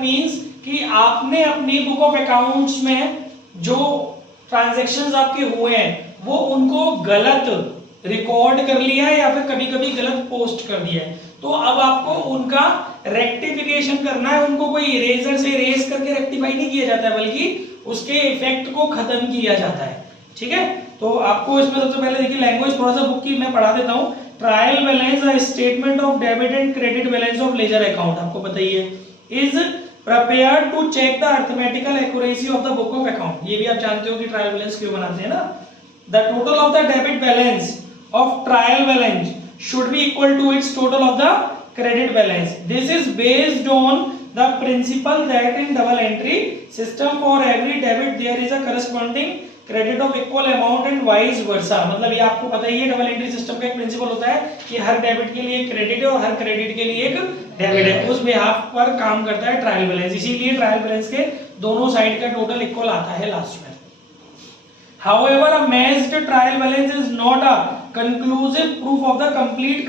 Means कि आपने अपनी बुक ऑफ अकाउंट्स में जो ट्रांजैक्शंस आपके हुए हैं वो उनको गलत रिकॉर्ड कर लिया है या फिर कभी कभी गलत पोस्ट कर दिया है, तो अब आपको उनका रेक्टिफिकेशन करना है। उनको कोई इरेजर से इरेज करके रेक्टिफाई नहीं किया जाता है, बल्कि उसके इफेक्ट को खत्म किया जाता है। ठीक है, तो आपको इसमें सबसे पहले देखिए लैंग्वेज थोड़ा सा बुक की मैं पढ़ा देता हूँ। Trial balance a statement of debit and credit balance of ledger account, आपको पता ही है, is prepared to check the arithmetical accuracy of the book of account। ये भी आप जानते हो कि ट्रायल बैलेंस क्यों बनाते हैं ना। The total of the debit balance of trial balance should be equal to its total of the credit balance। This is based on the principle that in double entry system for every debit there is a corresponding credit of equal amount and vice versa. मतलब ये आपको पता ही है, double entry system का एक principal होता है कि हर डेबिट के लिए एक क्रेडिट है और हर क्रेडिट के लिए एक डेबिट है, उस बिहाफ पर काम करता है ट्रायल बैलेंस। इसीलिए ट्रायल बैलेंस के दोनों साइड का टोटल इक्वल आता है लास्ट में। However, a matched trial balance is not a conclusive proof of the complete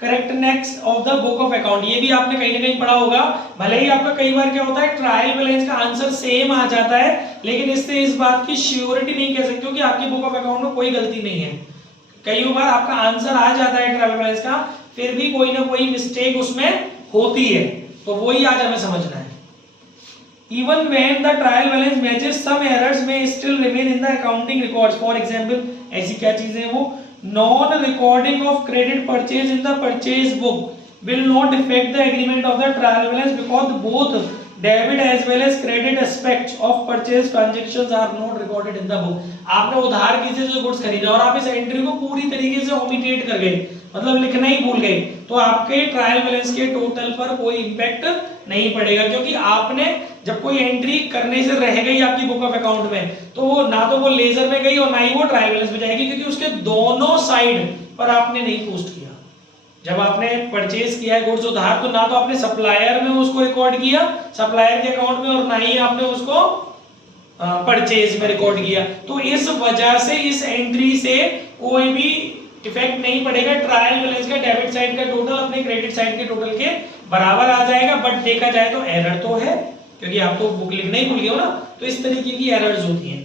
correctness of the book of account. ये भी आपने कहीं ना कहीं पढ़ा होगा। भले ही आपका कई बार क्या होता है ट्रायल बैलेंस का आंसर सेम आ जाता है, लेकिन इससे इस बात की श्योरिटी नहीं कह सकते हो कि आपकी बुक ऑफ अकाउंट में कोई गलती नहीं है। कई बार आपका आंसर आ जाता है ट्रायल बैलेंस का, फिर भी कोई ना कोई मिस्टेक उसमें होती है, तो वही आज हमें समझना है। Even when the trial balance matches, some errors may still remain in the accounting records। For example, ऐसी क्या चीजें हैं वो, non recording of credit purchase in the purchase book will not affect the agreement of the trial balance because both debit as well as credit aspects of purchase transactions are not recorded in the book। आपने उधार किसी से goods खरीदा और आप इस entry को पूरी तरीके से ओमिटेट कर गए, मतलब लिखना ही भूल गए, तो आपके ट्रायल बैलेंस के टोटल पर कोई इंपैक्ट नहीं पड़ेगा, क्योंकि आपने जब कोई एंट्री करने से रह गई आपकी बुक ऑफ अकाउंट में, तो ना तो वो लेजर में गई और ना ही वो ट्रायल बैलेंस में जाएगी, क्योंकि उसके दोनों साइड पर आपने नहीं पोस्ट किया। जब आपने परचेज किया है गुड्स उधार, तो ना तो आपने सप्लायर में उसको रिकॉर्ड किया सप्लायर के अकाउंट में, और ना ही आपने उसको परचेज में रिकॉर्ड किया। तो इस वजह से इस एंट्री से कोई भी इफेक्ट नहीं पड़ेगा। ट्रायल बैलेंस का डेबिट साइड का टोटल अपने क्रेडिट साइड के टोटल के बराबर आ जाएगा। बट देखा जाए तो एरर तो है, क्योंकि आप तो बुक लिखना ही भूल गए हो ना, तो इस तरीके की एरर्स होती हैं।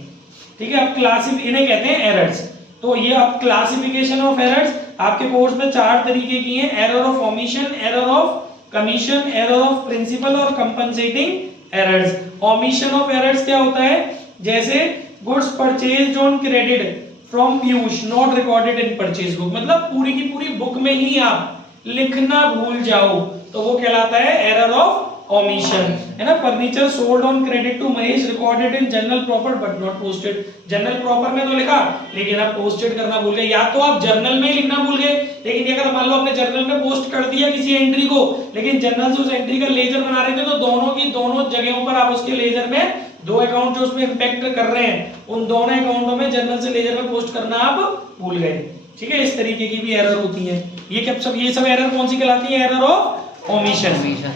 ठीक है, अब इन्हें कहते हैं एरर्स। तो ये अब क्लासिफिकेशन ऑफ एरर्स आपके कोर्स में 4 तरीके की हैं: error of omission, error of commission, error of principal और compensating errors. Omission of errors क्या होता है, जैसे goods purchased on credit from Piyush not recorded in purchase book, मतलब पूरी की पूरी बुक में ही आप लिखना भूल जाओ, तो वो कहलाता है एरर ऑफ ओमिशन, है ना। Furniture sold on credit to Mahesh recorded in journal proper but not posted. Journal proper में तो लिखा, लेकिन आप पोस्टेड करना भूल गए, या तो आप जर्नल में ही लिखना भूल गए, लेकिन अगर मान लो आपने जर्नल में पोस्ट कर दिया किसी एंट्री को, लेकिन जर्नल से उस एंट्री का लेजर बना रहे थे, तो दोनों की दोनों जगहों पर आप उसके लेजर में दो अकाउंट जो उसमें इंपैक्ट कर रहे हैं, उन दोनों अकाउंटों में जर्नल से लेजर में पोस्ट करना आप भूल गए। ठीक है, इस तरीके की भी एरर होती है। ये सब एरर कौन सी कहलाती है, एरर ऑफ ओमिशन।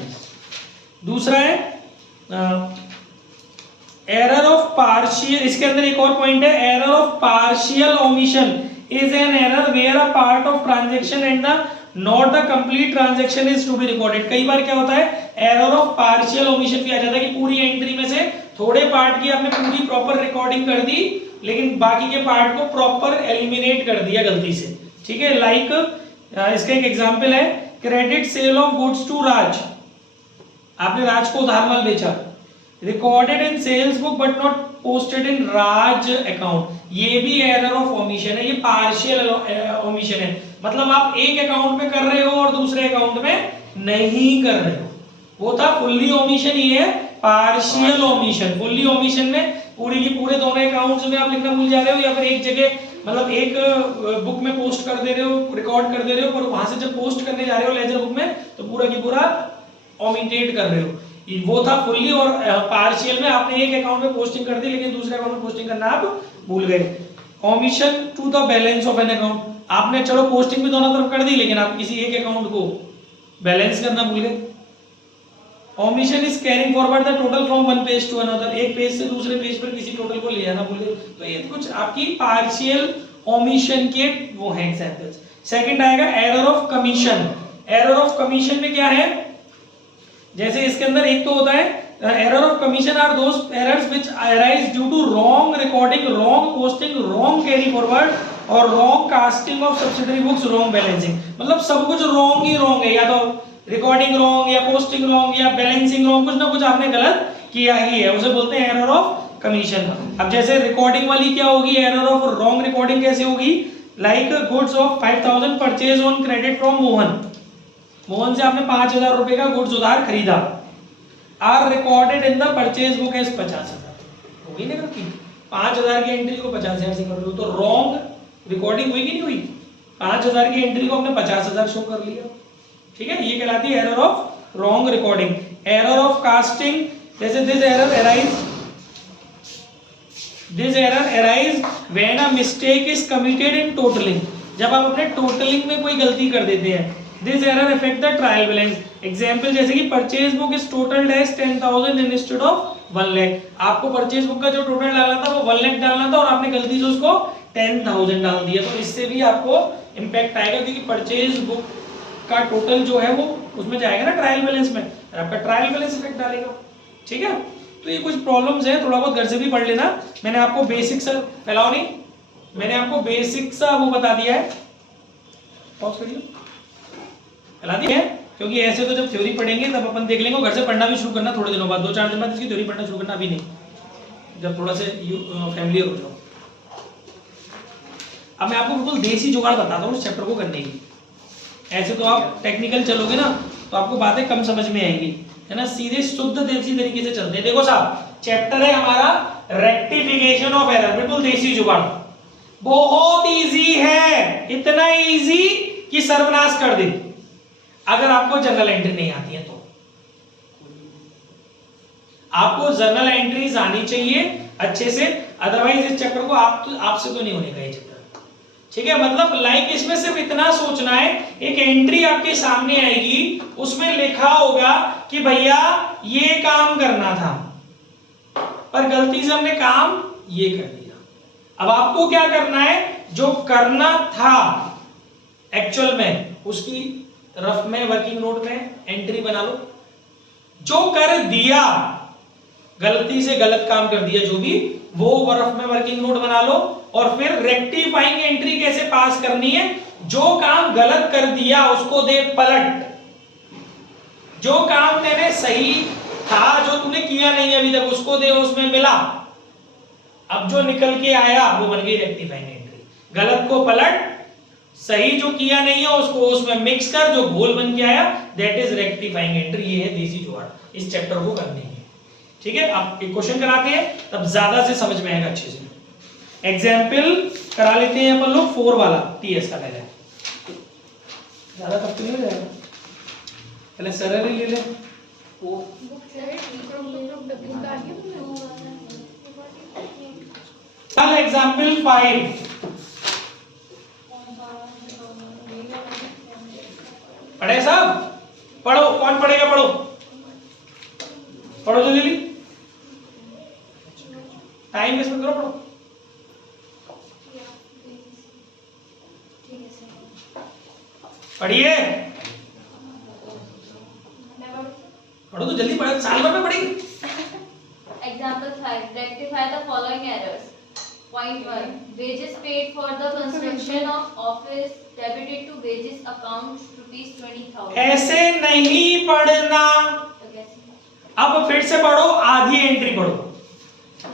दूसरा है एरर ऑफ पार्शियल। इसके अंदर एक और पॉइंट है, error of partial omission is an error where a part of transaction and the not the complete transaction is to be recorded. कई बार क्या होता है एरर ऑफ पार्शियल ओमिशन भी आ जाता है कि पूरी एंट्री में से थोड़े पार्ट की आपने पूरी प्रॉपर रिकॉर्डिंग कर दी, लेकिन बाकी के पार्ट को प्रॉपर एलिमिनेट कर दिया गलती से। ठीक है, लाइक इसका एक एग्जांपल है, credit sale of goods to Raj. आपने राज को उधार माल बेचा, recorded in sales book but not posted in Raj account. ये भी एरर ऑफ ओमिशन है, ये पार्शियल ओमिशन है, मतलब आप एक अकाउंट में कर रहे हो और दूसरे अकाउंट में नहीं कर रहे हो। वो था फुल्ली ओमिशन, ये है पार्शियल ओमिशन। फुल्ली ओमिशन में पूरी की पूरे दोनों अकाउंट्स में आप लिखना भूल जा रहे हो, या फिर एक जगह मतलब एक बुक में पोस्ट कर दे रहे हो, रिकॉर्ड कर दे रहे हो, पर वहां से जब पोस्ट करने जा रहे हो लेजर बुक में, तो पूरा की पूरा ओमिटेट कर रहे हो। वो था फुल्ली, और पार्शियल में आपने एक अकाउंट में पोस्टिंग कर दी, लेकिन दूसरे अकाउंट में पोस्टिंग करना आप भूल गए। Omission to the balance of an account, आपने चलो पोस्टिंग भी दोनों तरफ कर दी, लेकिन आप किसी एक अकाउंट को बैलेंस करना भूल गए। Omission is carrying forward the total from one page to another, एक पेज से दूसरे पेज पर किसी टोटल को ले जाना भूल गए। तो ये कुछ आपकी पार्शियल ओमिशन के वो हैं एग्जांपल्स। सेकंड आएगा error of commission. Error of commission में क्या है, जैसे इसके अंदर एक तो होता है error of commission are those errors which arise due to wrong recording, wrong posting, wrong carry forward और wrong casting of subsidiary books, wrong balancing. मतलब सब कुछ रॉन्ग ही रॉन्ग है, या तो रिकॉर्डिंग रॉन्ग या पोस्टिंग रॉन्ग या बैलेंसिंग रॉन्ग, कुछ ना कुछ आपने गलत किया ही है, उसे बोलते हैं एरर ऑफ कमीशन। अब जैसे रिकॉर्डिंग वाली क्या होगी, एरर ऑफ रॉन्ग रिकॉर्डिंग कैसे होगी, like goods of 5000 purchase on credit from Mohan, Mohan से आपने 5000 रुपए का गुड्स उधार खरीदा, are recorded in the purchase book as 50,000, होगी ना गलती, 5000 की एंट्री को 50,000 से कर रहे हो तो रॉन्ग रिकॉर्डिंग हुई कि नहीं हुई, 5000 की एंट्री को हमने 50,000 शो कर लिया, ठीक है, ये कहलाती है error of wrong recording. Error of casting, जैसे this error arise when a mistake is committed in totalling, जब आप अपने टोटलिंग में कोई गलती कर देते हैं, this error affect the trial balance. Example जैसे कि purchase book is totalled as 10,000 instead of 1 lakh, आपको परचेज बुक का जो टोटल डालना था वो 1 लाख डालना था और आपने गलती से उसको 10,000 डाल दिया, तो इससे भी आपको इंपैक्ट आएगा, क्योंकि परचेज बुक का टोटल जो है वो उसमें जाएगा ना ट्रायल बैलेंस में, आपका ट्रायल बैलेंस इफेक्ट डालेगा, ठीक है। तो ये कुछ प्रॉब्लम्स हैं, थोड़ा बहुत घर से भी पढ़ लेना, मैंने आपको बेसिक सा फैलाओ नहीं, मैंने आपको बेसिक सा वो बता दिया है, पॉज करिए, फैला दिया है, क्योंकि ऐसे तो जब थ्योरी पढ़ेंगे तब अपन देख लेंगे, घर से पढ़ना भी शुरू करना थोड़े दिनों बाद, 2-4 दिन बाद इसकी थ्योरी पढ़ना शुरू करना, अभी नहीं, जब थोड़ा से फैमिलियर हो जाओ। अब मैं आपको बिल्कुल देसी जुगाड़ बताता हूँ इस चैप्टर को करने की, ऐसे तो आप टेक्निकल चलोगे ना तो आपको बातें कम समझ में आएंगी, है ना, सीधे शुद्ध देसी तरीके से चलते हैं। देखो साहब, चैप्टर है हमारा रेक्टिफिकेशन ऑफ एरर, बिल्कुल देसी जुगाड़, बहुत इजी है, इतना इजी कि सर्वनाश कर दे अगर आपको जर्नल एंट्री नहीं आती है तो। आपको जर्नल एंट्रीज आनी चाहिए अच्छे से, अदरवाइज इस चैप्टर को आपसे तो नहीं होने का ये चैप्टर, ठीक है। मतलब लाइक इसमें सिर्फ इतना सोचना है, एक एंट्री आपके सामने आएगी, उसमें लिखा होगा कि भैया ये काम करना था पर गलती से हमने काम ये कर दिया। अब आपको क्या करना है, जो करना था एक्चुअल में उसकी रफ में वर्किंग नोट में एंट्री बना लो, जो कर दिया गलती से गलत काम कर दिया जो भी, वो रफ में वर्किंग नोट बना लो, और फिर रेक्टिफाइंग एंट्री कैसे पास करनी है, जो काम गलत कर दिया उसको दे पलट, जो काम तेने सही था जो तूने किया नहीं अभी तक उसको दे उसमें मिला, अब जो निकल के आया वो बन गई रेक्टिफाइंग एंट्री, गलत को पलट, सही जो किया नहीं है उसको उसमें मिक्स कर, जो घोल बन के आया दैट इज रेक्टिफाइंग एंट्री। ये है देसी जुगाड़ इस चैप्टर को करने की, ठीक है। आप एक क्वेश्चन कराते हैं तब ज्यादा से समझ में आएगा अच्छे से। एग्जाम्पल करा लेते हैं अपन लोग 4 वाला टीएस का, पहले ज्यादा टफ तो नहीं हो जाएगा, पहले सरल ही ले ले। चल एग्जाम्पल 5 पढ़े साहब, पढ़ो, कौन पढ़ेगा, पढ़ो पढ़ो जल्दी, टाइम वेस्ट मत करो, पढ़ो। पढ़िए, पढ़ो तो जल्दी, पढ़ो, साल भर में पढ़ेगी। Example 5. Rectify the following errors. Point 1. Wages paid for the construction of office debited to wages account ₹20,000. ऐसे नहीं पढ़ना, तो कैसे? अब फिर से पढ़ो, आधी एंट्री पढ़ो।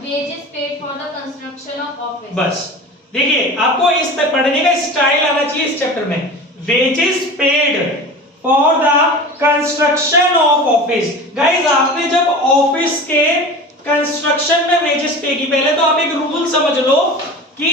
Wages paid for the construction of office. बस देखिए, आपको इस तक पढ़ने का स्टाइल आना चाहिए इस चैप्टर में। Wages paid for the construction of office. Guys, आपने जब ऑफिस के कंस्ट्रक्शन में वेजेस पे की, पहले तो आप एक रूल समझ लो कि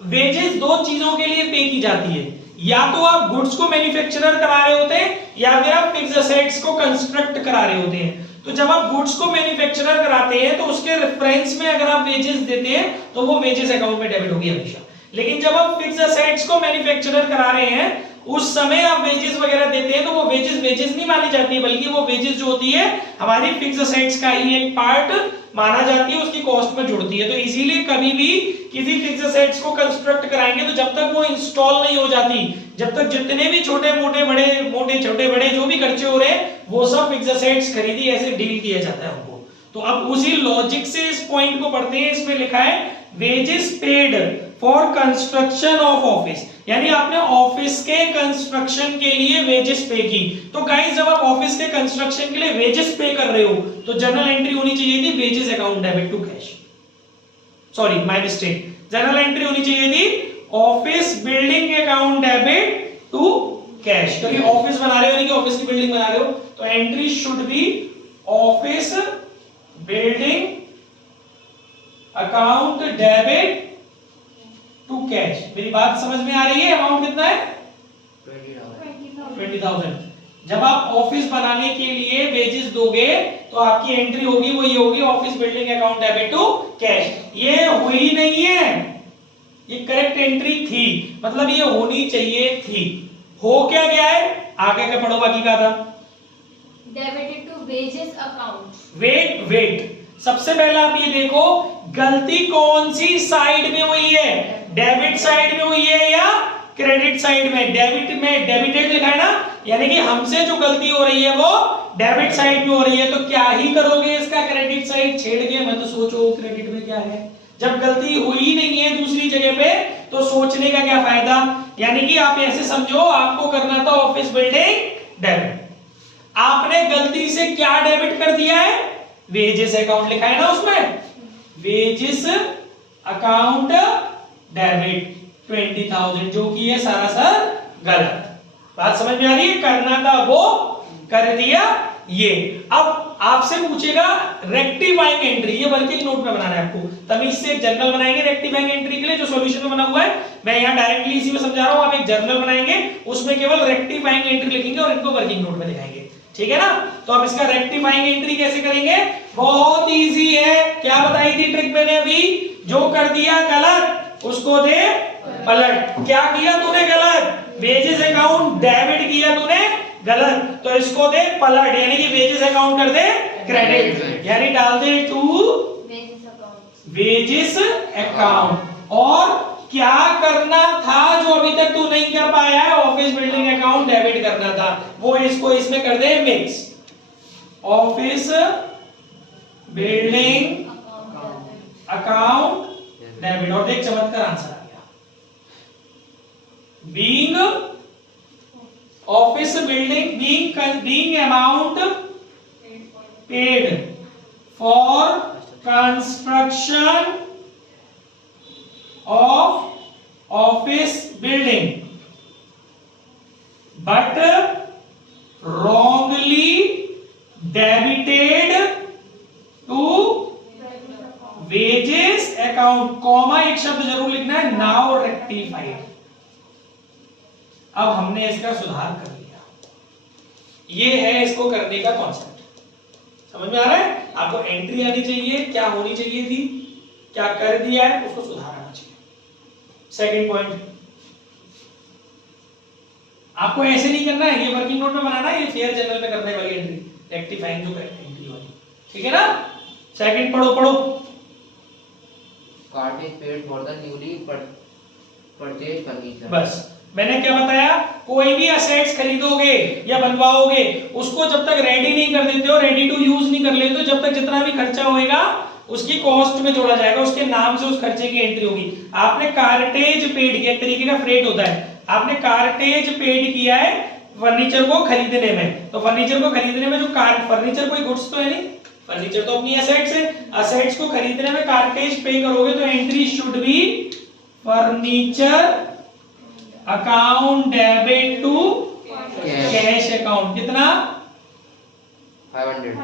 वेजेस 2 चीजों के लिए पे की जाती है, या तो आप गुड्स को मैन्युफैक्चरर करा रहे होते हैं या फिर आप फिक्स्ड असेट्स को कंस्ट्रक्ट करा रहे होते हैं। तो जब आप गुड्स को मैन्युफैक्चरर कराते हैं तो उसके रेफरेंस में अगर आप वेजेस देते हैं तो वो वेजेस अकाउंट में डेबिट होगी हमेशा। लेकिन जब आप फिक्स्ड असेट्स को मैन्युफैक्चरर करा रहे हैं उस समय आप वेजेस वगैरह देते हैं तो वो वेजेस वेजेस नहीं मानी जाती है, बल्कि वो वेजेस जो होती है हमारी फिक्स असेट्स का ही एक पार्ट माना जाती है, उसकी कॉस्ट में जुड़ती है। तो इसीलिए कभी भी किसी फिक्स असेट्स को कंस्ट्रक्ट कराएंगे तो जब तक वो इंस्टॉल नहीं हो जाती, जब तक जितने भी छोटे मोटे बड़े जो भी खर्चे हो रहे हैं वो सब फिक्स असेट्स खरीदी ऐसे डील किया जाता है उनको। तो अब उसी लॉजिक से इस पॉइंट को पढ़ते हैं। इसमें लिखा है wages paid for construction of office, यानी आपने ऑफिस के कंस्ट्रक्शन के लिए वेजेस पे की। तो गाइस जब आप ऑफिस के कंस्ट्रक्शन के लिए वेजेस पे कर रहे हो तो जर्नल एंट्री होनी चाहिए थी wages account debit to cash, sorry my mistake, journal entry होनी चाहिए थी office building account debit to cash. तो ये ऑफिस बना रहे हो, यानी कि ऑफिस की बिल्डिंग बना रहे हो, तो entry should be office building account debit to cash. मेरी बात समझ में आ रही है? अमाउंट कितना है? 20,000। जब आप ऑफिस बनाने के लिए वेजेस दोगे तो आपकी एंट्री होगी वो ये होगी office building account debit to cash. ये हुई नहीं है, ये करेक्ट एंट्री थी, मतलब ये होनी चाहिए थी। हो क्या गया है? आगे का पढ़ो, बाकी का था debited to wages account. Wait सबसे पहले आप ये देखो गलती कौन सी साइड में हुई है, डेबिट साइड में हुई है या क्रेडिट साइड में? डेबिट में डेबिटेड लिखा है ना, यानी कि हमसे जो गलती हो रही है वो डेबिट साइड में हो रही है। तो क्या ही करोगे इसका क्रेडिट साइड छेड़ के, मैं तो सोचो क्रेडिट में क्या है, जब गलती हुई नहीं है दूसरी जगह पे तो सोचने का क्या फायदा। यानी कि आप ऐसे समझो आपको करना था ऑफिस बिल्डिंग डेबिट, आपने गलती से क्या डेबिट कर दिया है? वेजेस अकाउंट लिखा है ना उसमें, वेजेस अकाउंट डेबिट 20,000, जो कि है सारा सर गलत। बात समझ में आ रही है? करना था वो कर दिया ये। अब आपसे पूछेगा रेक्टिफाइंग एंट्री, ये वर्किंग नोट में बनाना है आपको, तमीज से एक जर्नल बनाएंगे रेक्टिफाइंग एंट्री के लिए जो सॉल्यूशन में बना हुआ है। मैं यहाँ डायरेक्टली इसी में समझा रहा हूँ, आप एक जर्नल बनाएंगे उसमें केवल रेक्टिफाइंग एंट्री लिखेंगे और इनको वर्किंग नोट में दिखाएंगे, ठीक है ना। तो अब इसका रेक्टिफाइंग एंट्री कैसे करेंगे? बहुत इजी है। क्या बताई थी ट्रिक मैंने अभी? जो कर दिया गलत उसको दे पलट। क्या किया तूने गलत? वेजेस अकाउंट डेबिट किया तूने गलत, तो इसको दे पलट, यानी कि वेजेस अकाउंट कर दे क्रेडिट, यानी डाल दे टू वेजेस अकाउंट। और क्या करना था जो अभी तक तू नहीं कर पाया है? ऑफिस बिल्डिंग अकाउंट डेबिट करना था, वो इसको इसमें कर दे mix, office building account debit, और देख चमत्कार आंसर आ गया। Being office building being amount paid for construction of office building but wrongly debited to wages account, comma एक शब्द जरूर लिखना है, नाउ रेक्टिफाइड। अब हमने इसका सुधार कर लिया, ये है इसको करने का कॉन्सेप्ट। समझ में आ रहा है? आपको एंट्री आनी चाहिए, क्या होनी चाहिए थी, क्या कर दिया है, उसको सुधार आना चाहिए। सेकंड पॉइंट, आपको ऐसे नहीं करना है, ये वर्किंग नोट में बनाना है, ये फेयर जर्नल में करने वाली एंट्री, रेक्टिफाइंग जो करेक्ट एंट्री वाली, ठीक है ना। सेकंड पढ़ो cartage paid for the newly purchase furniture. बस मैंने क्या बताया, कोई भी असेट्स खरीदोगे या बनवाओगे उसको जब तक रेडी नहीं कर देते हो, रेडी टू यूज नहीं कर लेते हो, जब तक जितना भी खर्चा होएगा उसकी कॉस्ट में जोड़ा जाएगा, उसके नाम से उस खर्चे की एंट्री होगी। आपने कार्टेज पेड किया, एक तरीके का फ्रेट होता है, आपने कार्टेज पेड किया है फर्नीचर को खरीदने में, तो फर्नीचर को खरीदने में जो फर्नीचर कोई गुड्स तो है नहीं, फर्नीचर तो अपनी एसेट्स है, एसेट्स को खरीदने में कार्टेज पे करोगे तो entry should be furniture account debit to cash account. कितना? 500।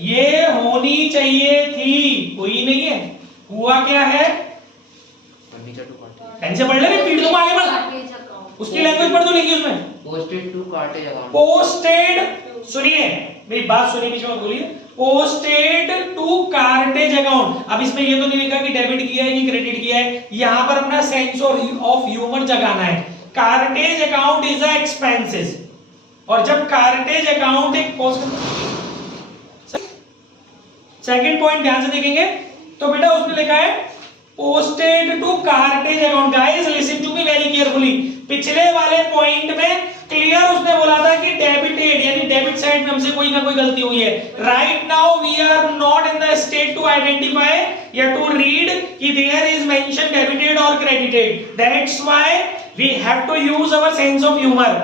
ये होनी चाहिए थी, हुई नहीं है। हुआ क्या है? Furniture to cartage. ऐसे पढ़ ले, पीठ तुम आगे बढ़, उसकी लैंग्वेज पढ़ दो, लिखी उसमें posted to cartage account. Posted, सुनिए मेरी बात सुनिए, बीच में बोलिए, पोस्टेड टू कार्टेज अकाउंट। अब इसमें ये तो नहीं लिखा कि डेबिट किया है कि क्रेडिट किया है, यहां पर अपना सेंस ऑफ ह्यूमर जगाना है। Cartage account is a expenses, और जब कार्टेज अकाउंट एक सेकंड पॉइंट ध्यान से देखेंगे तो बेटा उसमें लिखा है posted to cartage account. Guys listen to me very carefully, पिछले वाले पॉइंट में क्लियर उसने बोला था कि डेबिटेड यानी डेबिट साइड में हमसे कोई ना कोई गलती हुई है। Right now we are not in the state to identify या टू रीड कि देयर इज मेंशन डेबिटेड और credited, that's why we have to use our sense of humour.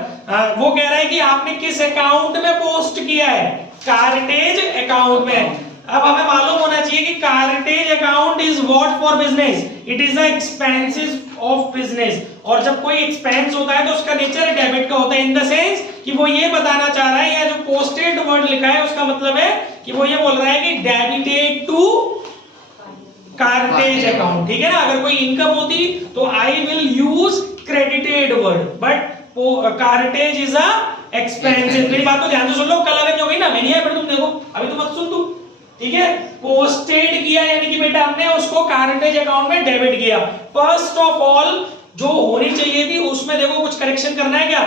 वो कह रहा है कि आपने किस अकाउंट में पोस्ट किया है, कार्टेज अकाउंट में। अब हमें मालूम होना चाहिए कि cartage account is what for business, it is the expenses of business, और जब कोई एक्सपेंस होता है तो उसका नेचर डेबिट का होता है, इन द सेंस कि वो ये बताना चाह रहा है, या जो पोस्टेड वर्ड लिखा है उसका मतलब है कि वो ये बोल रहा है कि डेबिटेड टू कार्टेज अकाउंट, ठीक है ना। अगर कोई इनकम होती तो I will use credited word, but cartage is a expenses. मेरी बात को ध्यान से सुन लो, कल अगर हो गई ना, मैं नहीं है पर तुम देखो, अभी तो मत सुन तू, ठीक है। पोस्टेड किया यानी कि बेटा हमने उसको कार्टेज अकाउंट में डेबिट किया। फर्स्ट ऑफ ऑल जो होनी चाहिए थी उसमें देखो कुछ करेक्शन करना है क्या,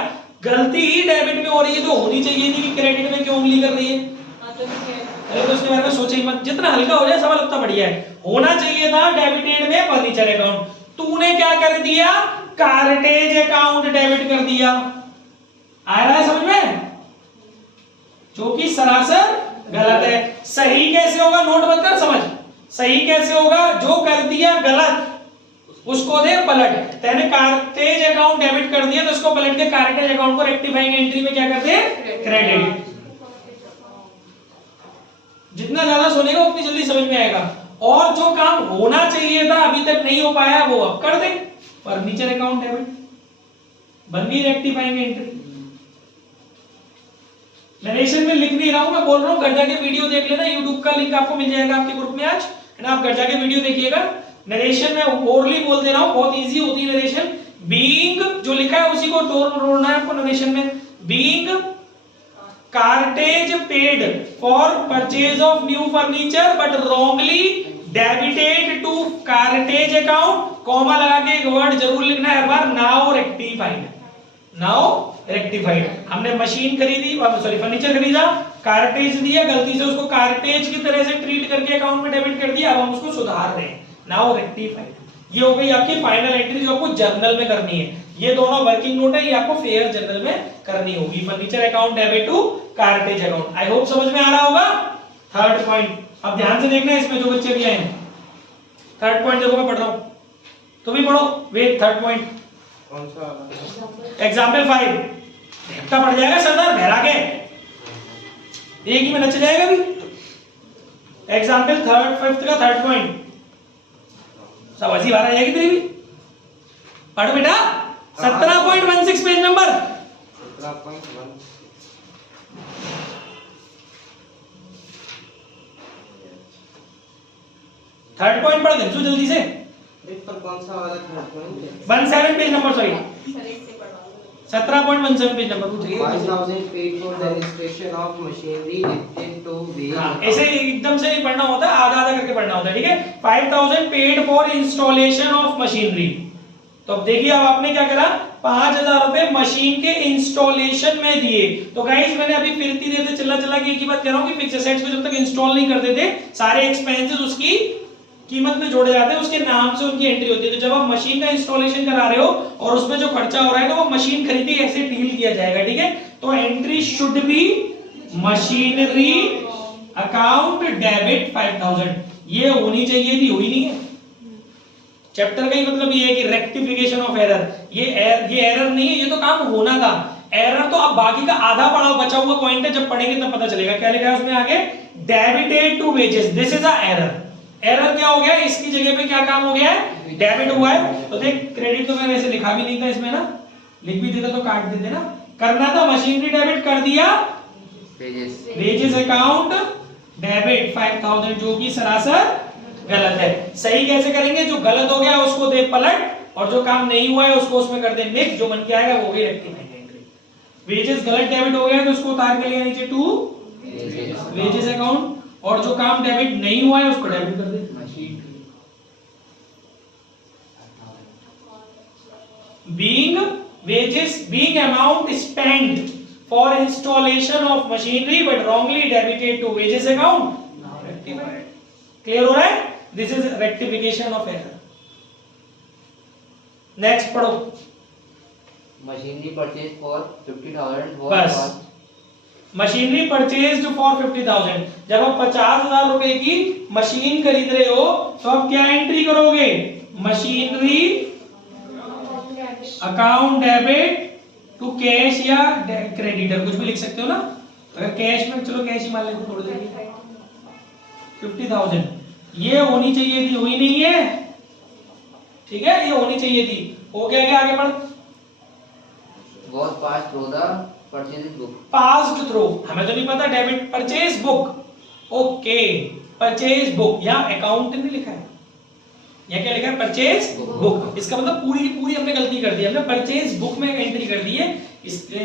गलती ही डेबिट में हो रही है तो होनी चाहिए थी कि क्रेडिट में क्यों उंगली कर रही है। अरे तो उसके बारे में सोचे ही मत, जितना हल्का हो जाए सवाल उतना बढ़िया है। होना चाहिए था डेबिटेड में फर्नीचर अकाउंट, तूने क्या कर दिया, कार्टेज अकाउंट डेबिट कर दिया। आ रहा है समझ में, जो कि सरासर गलत है। सही कैसे होगा, नोट मत कर, समझ, सही कैसे होगा, जो कर दिया गलत उसको दे पलट। तेने कार्टेज अकाउंट डेबिट कर दिया तो उसको पलट के कार्टेज अकाउंट को रेक्टिफाइंग एंट्री में क्या करते हैं, क्रेडिट। जितना ज्यादा सुनेगा उतनी जल्दी समझ में आएगा। और जो काम होना चाहिए था अभी तक नहीं हो पाया वो अब कर दे, फर्नीचर अकाउंट डेबिट बन गई रेक्टिफाइंग एंट्री। नरेशन में लिख नहीं रहा हूं, मैं बोल रहा हूं घर जाके वीडियो देख लेना, YouTube का लिंक आपको मिल जाएगा आपके ग्रुप में आज, है ना। आप घर जाके वीडियो देखिएगा। नरेशन में ओरली बोल दे रहा हूं, बहुत इजी होती है नरेशन। बीइंग जो लिखा है उसी को तोड़ना है आपको नरेशन में। Being cartage paid for purchase of new furniture but wrongly debited to cartage account, comma लगा के एक वर्ड जरूर लिखना है हर बार, नाउ रेक्टिफाइड। नाउ रेक्टिफाइड, हमने मशीन खरीदी, सॉरी फर्नीचर खरीदा, कार्टेज दिया, गलती से उसको कार्टेज की तरह से ट्रीट करके अकाउंट में डेबिट कर दिया, अब हम उसको सुधार रहे हैं, नाउ रेक्टिफाइड। ये हो गई आपकी फाइनल एंट्री जो आपको जर्नल में करनी है। ये दोनों वर्किंग नोट है, ये आपको फेयर जर्नल में करनी होगी, furniture account debit to cartage account. I hope समझ में आ रहा होगा। थर्ड पॉइंट अब ध्यान से देखना है, इसमें जो बच्चे भी आए हैं, थर्ड पॉइंट देखो मैं पढ़ रहा हूं, तुम भी पढ़ो। वेट, थर्ड पॉइंट कौन सा, एग्जाम्पल 5 हफ्ता पड़ जाएगा सरदार बहरा के, एक ही में नच जाएगा भी। एग्जाम्पल फिफ्थ का थर्ड पॉइंट सब ऐसी बात आ जाएगी तेरी भी। पढ़ बेटा 17.16 पेज नंबर 17.1। थर्ड पॉइंट पढ़ दे जल्दी से। पर कौन सा वाला थर्ड पॉइंट है, 17 page number, sorry 17.17 page number पूछ रही है। 5000 paid for the registration of machinery lifted to wage. हाँ, ऐसे एकदम से नहीं पढ़ना होता, आधा आधा करके पढ़ना होता है, ठीक है। 5000 paid for installation of machinery, तो अब देखिए अब आपने क्या करा, 5000 रुपए मशीन के इंस्टॉलेशन में दिए। तो गाइस मैंने अभी फिरती देर से चला के एक ही बात कह रहा हूं कि फिक्स एसेट्स को जब तक इंस्टॉल नहीं करते थे सारे एक्सपेंसेस उसकी कीमत में जोड़े जाते हैं, उसके नाम से उनकी एंट्री होती है। तो जब आप मशीन का इंस्टॉलेशन करा रहे हो और उसमें जो खर्चा हो रहा है तो वो मशीन खरीदी ऐसे डील किया जाएगा, ठीक है। तो entry should B machinery account debit 5000, ये होनी चाहिए थी, हुई नहीं है। चैप्टर का ही मतलब ये है कि रेक्टिफिकेशन ऑफ एरर, ये एरर नहीं है, ये तो काम होना था। एरर तो अब बाकी का आधा पढ़ा बचा हुआ पॉइंट है, जब पढ़ेंगे तब पता चलेगा। क्या लिखा है उसमें आगे, debited to wages, this is a error. Error क्या हो गया, इसकी जगह पे क्या काम हो गया है, डेबिट हुआ है। तो देख क्रेडिट तो मैं वैसे लिखा भी नहीं था इसमें ना, लिख भी देता तो काट देते ना, करना था मशीनरी डेबिट, कर दिया वेजेस अकाउंट डेबिट 5000, जो कि सरासर गलत है। सही कैसे करेंगे, जो गलत हो गया उसको दे पलट, और जो काम नहीं हुआ है उसको उसमें कर दे मिक्स, जो बन के आएगा वो भी रेक्टिफाइंग एंट्री। वेजेस गलत डेबिट हो गया तो उसको उतार के लिया नीचे टू वेजेस अकाउंट, और जो काम डेबिट नहीं हुआ है उसको डेबिट कर दे। Being wages being amount spent for installation of machinery but wrongly debited to wages account, now rectified. Clear हो रहा है? This is rectification of error. Next पढ़ो. Machinery purchased for 50,000 was बस. passed. Machinery purchased for 50,000. जब आप 50,000 रुपए की machine खरीद रहे हो तो आप क्या एंट्री करोगे? Machinery account debit to cash या क्रेडिटर, कुछ भी लिख सकते हो ना. अगर कैश में, चलो कैश ही मान लेते थोड़ी देर. 50,000 ये होनी चाहिए थी, हुई नहीं है. ठीक है, ये होनी चाहिए थी. हो गया क्या? आगे बढ़. Was passed through the purchase book. Passed through, हमें तो नहीं पता. Debit purchase book. Okay, purchase book. यहाँ अकाउंट नहीं लिखा है, यहाँ क्या लिखा है? Purchase book. इसका मतलब पूरी की पूरी हमने गलती कर दी. हमने परचेज बुक में एंट्री कर दी है,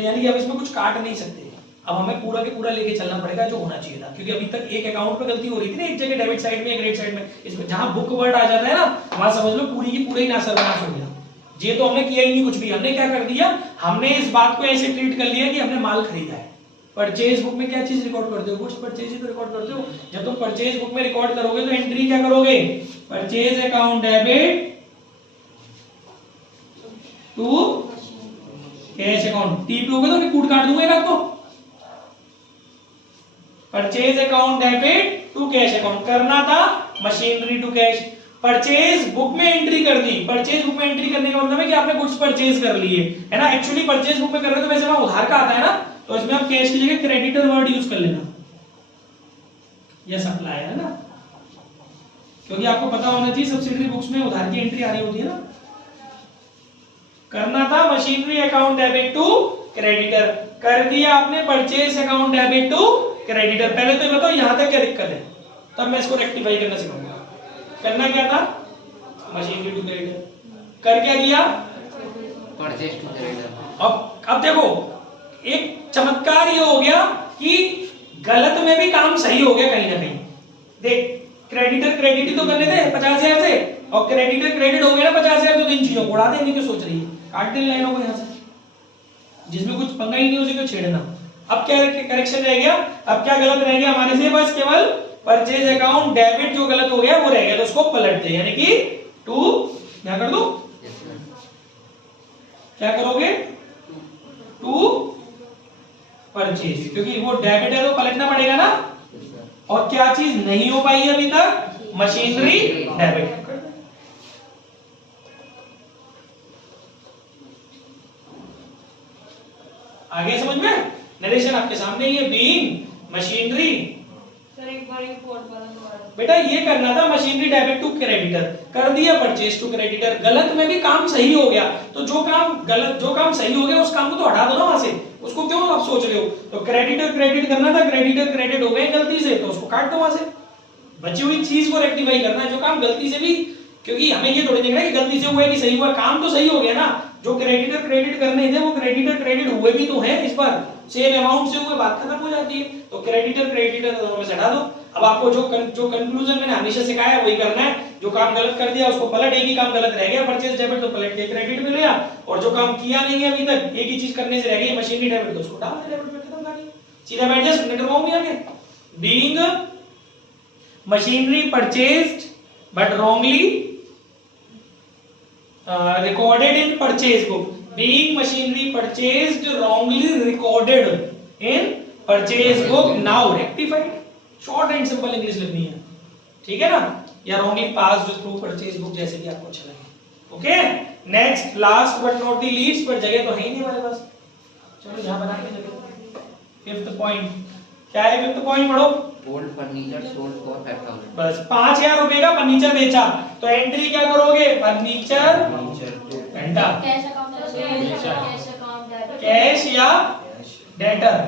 यानी कि अब इसमें कुछ काट नहीं सकते. अब हमें पूरा के पूरा लेके चलना पड़ेगा जो होना चाहिए था, क्योंकि अभी तक एक अकाउंट पे गलती हो रही थी ना, एक जगह डेबिट साइड में, एक क्रेडिट साइड में. इसमें जहां बुक वर्ड आ जाता है ना, वहां समझ लो पूरी की पूरी नासरबनास हो गया. ये तो हमने किया ही नहीं कुछ भी. हमने क्या कर दिया? हमने इस बात को ऐसे ट्रीट कर लिया कि हमने माल खरीदा है. परचेज बुक में क्या चीज रिकॉर्ड करते हो? गुड्स परचेज ही तो रिकॉर्ड करते हो. जब तुम परचेज बुक में रिकॉर्ड करोगे तो एंट्री क्या करोगे? Purchase account debit to cash account. टी पे होगे तो मैं कूट काट दूंगा एक आपको. Purchase account debit to cash account करना था, machinery to cash. Purchase book में एंट्री कर दी. परचेज बुक में एंट्री करने का मतलब है कि आपने गुड्स परचेज कर लिए है ना. एक्चुअली परचेज बुक में कर रहे हो तो वैसे वहां उधार का आता है ना, तो इसमें आप कैश की जगह क्रेडिटर वर्ड यूज कर लेना. यह सप्लाई है ना, क्योंकि आपको पता होना चाहिए सब्सिडरी बुक्स में उधार की एंट्री आ रही होती है ना. करना था machinery account debit to creditor, कर दिया आपने purchase account debit to creditor. पहले तो बताओ यहां तक क्या दिक्कत है, तब मैं इसको रेक्टिफाई करना सिखाऊंगा. करना क्या था? Machinery to creditor. कर क्या दिया? Purchase to creditor. अब देखो, एक चमत्कार ये हो गया कि गलत में भी काम सही हो गया कहीं ना कहीं. देख, क्रेडिटर क्रेडिट ही तो करने थे 50,000 से, और क्रेडिटर क्रेडिट हो गया ना 50,000. तो इन चीजों को उड़ा देने की सोच रही है. काट दे लाइनों को यहाँ से, जिसमें कुछ पंगा ही नहीं उसी को छेड़ना. अब क्या करेक्शन रह गया? अब क्या गलत रह गया हमारे से? बस केवल परचेज अकाउंट डेबिट जो गलत हो गया वो रह गया, तो उसको पलट दे. यानी कि टू क्या कर दो? क्या करोगे? टू परचेज, क्योंकि वो डेबिट है तो पलटना पड़ेगा ना. और क्या चीज नहीं हो पाई अभी तक? Machinery debit. आगे समझ में? नरेशन आपके सामने ही है. Being machinery. सर एक बार एक कोड वाला दोबारा. बेटा ये करना था मशीनरी डेबिट टू क्रेडिटर, कर दिया परचेज टू क्रेडिटर. गलत में भी काम सही हो गया, तो जो काम सही हो गया उस काम को तो हटा दो ना वहां से. उसको क्यों आप सोच रहे हो? तो क्रेडिटर क्रेडिट करना था, क्रेडिटर क्रेडिट हो गए गलती से, तो उसको काट दो वहां से. बची हुई चीज को रेक्टिफाई करना है. जो काम गलती से भी, क्योंकि हमें ये थोड़ी देखना है कि गलती से हुआ है कि सही हुआ. काम तो सही हो गया ना. जो क्रेडिटर क्रेडिट करने थे वो क्रेडिटर क्रेडिट हुए भी तो हैं इस बार, सेम अमाउंट से हुए, बात खत्म हो जाती है. तो क्रेडिटर क्रेडिटर दोनों में से हटा दो. अब आपको जो कंक्लूजन मैंने हमेशा सिखाया है वही करना है. जो काम गलत कर दिया उसको पलट. एक ही काम गलत रह गया, परचेज डेबिट, तो पलट के क्रेडिट में लिया. और जो काम किया नहीं है अभी तक, एक ही चीज करने से रह गई मशीनरी डेबिट, तो उसको डाल दे डेबिट में. खत्म कहानी. सीधा बैठ जा. लेटर फॉर्म में आके being machinery purchased but wrongly recorded in purchase book. Being machinery purchased wrongly recorded in purchase book, now rectified. Short and simple English लिखनी है, ठीक है ना? या wrongly passed through purchase book, जैसे भी आपको अच्छा लगे. Okay, next last but not the least, पर जगह तो है ही नहीं हमारे पास. चलो यहाँ बनाएंगे जगह. फिफ्थ पॉइंट क्या है? फिफ्थ पॉइंट पढ़ो. Old furniture sold for 5,000. बस 5,000 रुपए का फर्नीचर बेचा, तो एंट्री क्या करोगे? फर्नीचर घंटा. Cash account cash account debit. Cash या डेटर,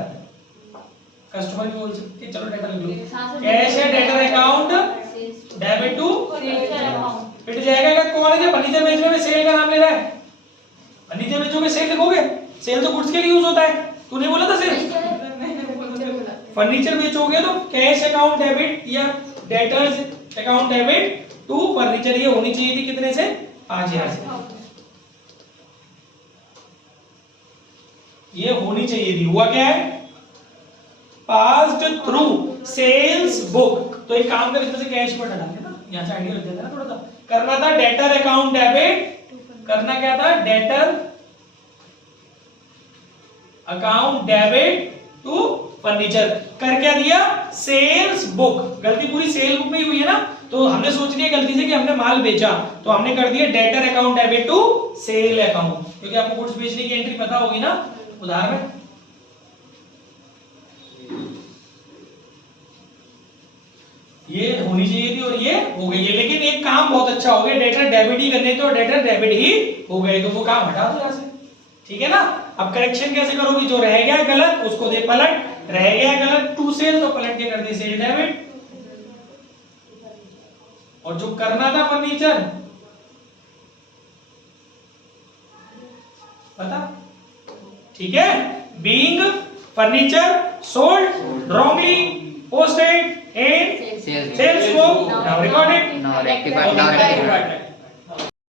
कस्टमर भी बोल सकते. चलो डेटर लिख लो. कैश या debtor account debit to account. पिट जाएगा. क्या कौन है जो फर्नीचर बेचने में सेल का नाम ले रहा है? फर्नीचर बेचोगे सेल लिखोगे? सेल तो गुड्स के लिए यूज होता है. तूने बोला था सेल. फर्नीचर बेचोगे तो कैश अकाउंट डेबिट या debtors account debit to furniture. ये होनी चाहिए थी कितने से? 5,000 से. ये होनी चाहिए थी, हुआ क्या है, पास्ड थ्रू सेल्स बुक। तो एक काम कर, इसमें से कैश पर हटा के ना, यहां से आइडिया लग जाता है ना थोड़ा सा। करना था डेटर अकाउंट डेबिट, करना क्या था, debtor account debit to furniture. कर क्या दिया, सेल्स बुक। गलती पूरी सेल बुक में ही हुई है ना, तो हमने सोच लिया गलती से कि हमने माल बेचा, तो हमने कर दिया debtor account debit to sale account, क्योंकि आपको गुड्स बेचने की एंट्री पता होगी ना उधार में। ये होनी चाहिए थी और ये हो गई है, लेकिन एक काम बहुत अच्छा हो गया, डेटर डेबिट ही करने तो डेटर डेबिट ही हो गए, तो वो काम हटा दो यहां से, ठीक है ना। अब करेक्शन कैसे करोगे, जो रह गया गलत उसको दे पलट, रह गया गलत टू सेल तो पलट के कर दे सेल डेबिट, और जो करना था फर्नीचर पता, ठीक है। Being furniture sold wrongly posted in Sales. Sales book, now recorded, Now rectified.